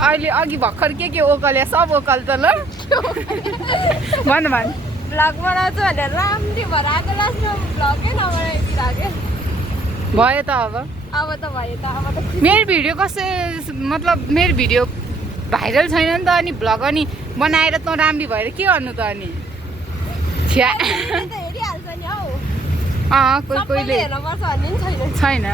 अहिले अघि भर्खर के ओकले सब ओकल त ल भन भ्लग बनाउँछु भनेर राम्री भएर आएको लास्टमा भ्लगै नबनाइदिरहेको भयो त अब त भयो त अब त मेरो भिडियो मतलब मेरो भिडियो भाइरल छैन नि त अनि भ्लग अनि बनाएर त राम्री भएर के गर्नु त अनि छ्या हेरिहाल्छ नि हौ कोहीले हेर्नुपर्छ भन्ने पनि छैन छैन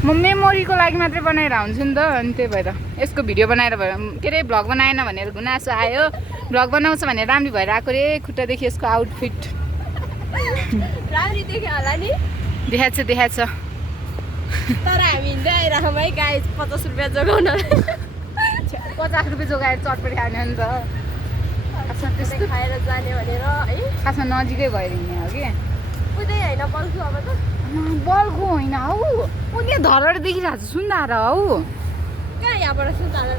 म मेमोरीको लागि मात्रै बनाएर हुन्छु नि त अनि त्यही भएर यसको भिडियो बनाएर के अरे भ्लग बनाएन भनेर गुनासो आयो भ्लग बनाउँछ भनेर राम्री भएर आएको रे खुट्टादेखि यसको आउटफिट राम्री देख्यो होला नि देखाएको छ तर हामी हिँड्दै आइरहेको है गाई 50 रुपियाँ जोगाउन 50 रुपियाँ जोगाएर चटपटी खाने हो नि त त्यस्तै खाएर जाने भनेर है खासमा नजिकै भएर हिँड्ने हो कि उतै होइन बल्छु अब त बल्खु होइन हौ उनी धरहर देखिरहेको छ सुन्दाएर हौ कहाँ यहाँबाट सुन्ताला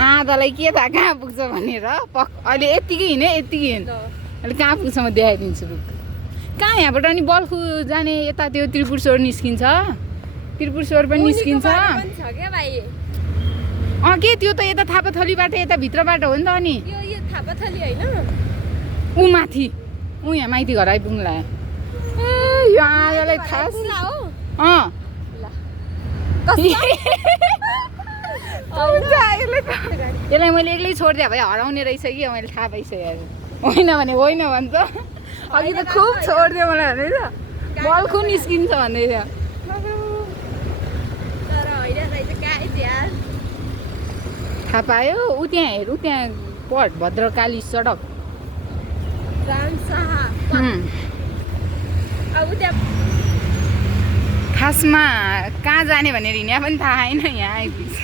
आधालाई के थाहा कहाँ पुग्छ भनेर अहिले यत्तिकै हिँडेँ यत्तिकै हिँड अहिले कहाँ पुग्छ म देखाइदिन्छु रुख कहाँ यहाँबाट अनि बल्खु जाने यता त्यो त्रिपुर स्वर निस्किन्छ त्रिपुर स्वर पनि निस्किन्छ के त्यो त यता थापाथलीबाट यता भित्रबाट हो नि त अनि यो थापाथली होइन ऊ माथि ऊ यहाँ माइती घर आइपुग्नुला यो आजलाई खास यसलाई मैले एक्लै छोडिदिएँ भए हराउने रहेछ कि मैले थाहा पाइसकेँ होइन भने होइन भन्छ अघि त खुब छोडिदियो मलाई भन्दै त बल्खु निस्किन्छ भन्दै थियो थाहा पायो ऊ त्यहाँ हेर ऊ त्यहाँ पढ भद्रकाली सडक खासमा कहाँ जाने भनेर हिँड्या पनि थाहा छैन यहाँ आइपुग्छ